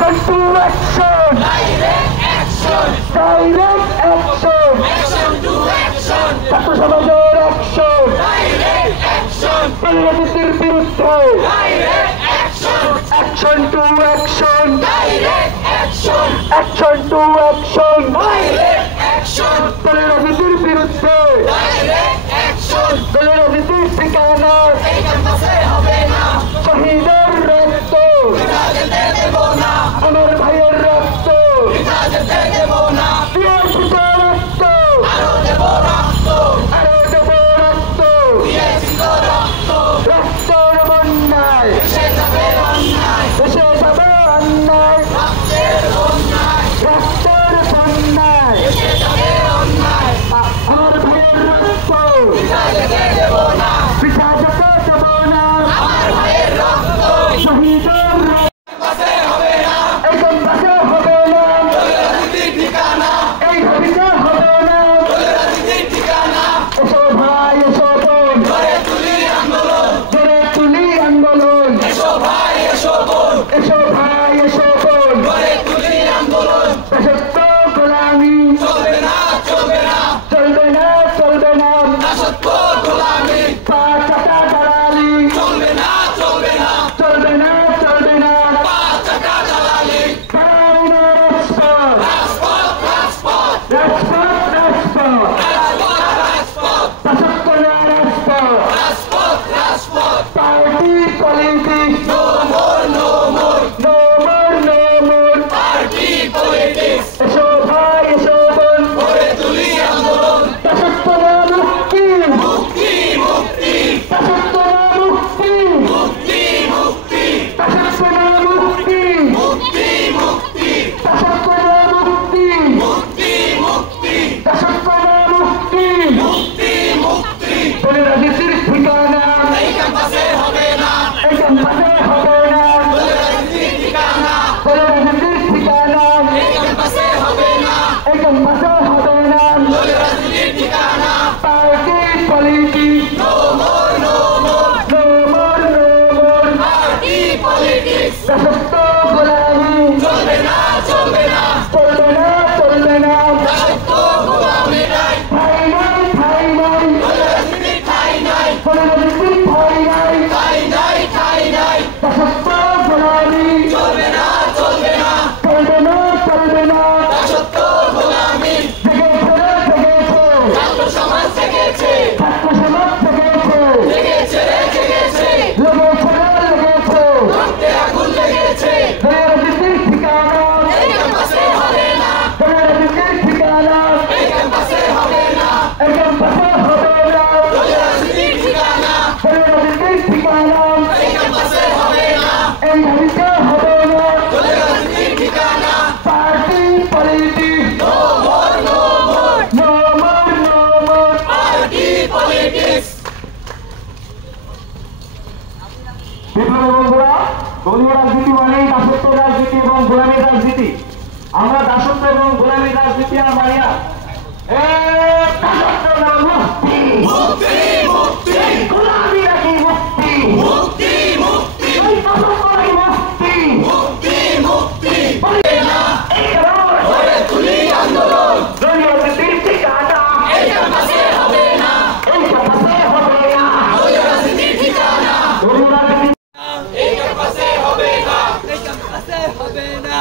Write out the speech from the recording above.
Action to action. Direct action. Direct action. Action to action. ছাত্র সমাজের action. Direct action. রাজনীতির বিরুদ্ধে. Direct action. Action to action. Direct action. Action to action. Direct action. রাজনীতির বিরুদ্ধে. Direct action. রাজনীতির ঠিকানা এই ক্যাম্পাসে হবে না। শহীদের রক্ত বৃথা যেতে দেব না। আমার ভাইয়ের রক্ত বৃথা যেতে দেব না। দিয়েছি তো রক্ত আরো দেব রক্ত। আরো দেব রক্ত দিয়েছি তো রক্ত। রক্তের বন্যায় এসে যাবে অন্যায়। এসে যাবে অন্যায় রক্তের বন্যায়। রক্তের বন্যায় এসে যাবে অন্যায়। আমার ভাইয়ের রক্ত বৃথা যেতে দেব না। পিঠা যেতে দেব না আমার ভাইয়ের রক্ত শহীদের রক্ত ক্যাম্পাসে হবে না। এই ক্যাম্পাসে হবে না রাজনীতির ঠিকানা। এই ঢাবিতে হবে না রাজনীতির ঠিকানা। এসো ভাই এসো বোন গড়ে তুলি আন্দোলন। গড়ে তুলি আন্দোলন এসো ভাই এসো বোন। এসো ভাই এসো বোন গড়ে তুলি আন্দোলন। দাসত্ব গোলামি চলবে না চলবে না। চলবে না চলবে না দাসত্ব গোলামি পা চাকা দালালি চলবে না চলবে না। চলবে না চলবে না পা চাকা দালালি। পাই না রাজপথ রাজপথ রাজপথ। রাজপথ রাজপথ রাজপথ রাজপথ। দাসত্ব না রাজপথ রাজপথ রাজপথ। Party politics no more no more. No more no more party politics. এসো ভাই এসো বোন গড়ে তুলি আন্দোলন। দাসত্ব না মুক্তি মুক্তি মুক্তি দাসত্ব না মুক্তি মুক্তি মুক্তি দাসত্ব না মুক্তি মুক্তি মুক্তি দাসত্ব না মুক্তি মুক্তি মুক্তি দাসত্ব না মুক্তি মুক্তি মুক্তি। বলে রাজনীতির ঠিকানা এই ক্যাম্পাসে হবে না। এই ক্যাম্পাসে হবে না রাজনীতির ঠিকানা। বলে রাজনীতির ঠিকানা এই ক্যাম্পাসে হবে না। এই ক্যাম্পাসে হবে না রাজনীতির ঠিকানা। Party politics no more no more. No more no more party politics দাসত্ব গোলামি চলবে না চলবে না। চলবে না চলবে না দাসত্ব গোলামি নাই। ঠাই নাই ঠাই নাই রাজনীতির ঠাই নাই। বলে রাজনীতির ঠাই নাই ঠাই নাই ঠাই নাই। দাসত্ব গোলামি চলবে না চলবে না। চলবে না চলবে না দাসত্ব গোলামি। জেগেছে ছাত্র সমাজ জেগেছে। ছাত্র সমাজ জেগেছে জেগেছে রে জেগেছে। লেগেছে রক্তে আগুন লেগেছে। রাজনীতির ঠিকানা এই ক্যাম্পাসে হবে না। রাজনীতির ঠিকানা এই ক্যাম্পাসে হবে না। এই ক্যাম্পাসে হবে না রাজনীতির ঠিকানা। রাজনীতির ঠিকানা এই ক্যাম্পাসে হবে না। এই ঢাবিতে হবে না রাজনীতির ঠিকানা। Party politics no more no more. No more no more party politics. বন্ধুরা দলীয় রাজনীতি মানেই দাসত্ব রাজনীতি এবং গোলামীর রাজনীতি। আমরা দাসত্ব এবং গোলামীর রাজনীতি আর মানি না। দাসত্ব না মুক্তি মুক্তি মুক্তি গোলামী নাকি মুক্তি মুক্তি মুক্তি দাসত্ব নাকি মুক্তি মুক্তি মুক্তি। এই কারণ গড়ে তুলি আন্দোলন। দলীয় রাজনীতির ঠিকানা এই ক্যাম্পাসে হবে না। এই ক্যাম্পাসে হবে না রাজনীতির ঠিকানা। দলীয় রাজনীতি এই ক্যাম্পাসে হবে না। হবে না।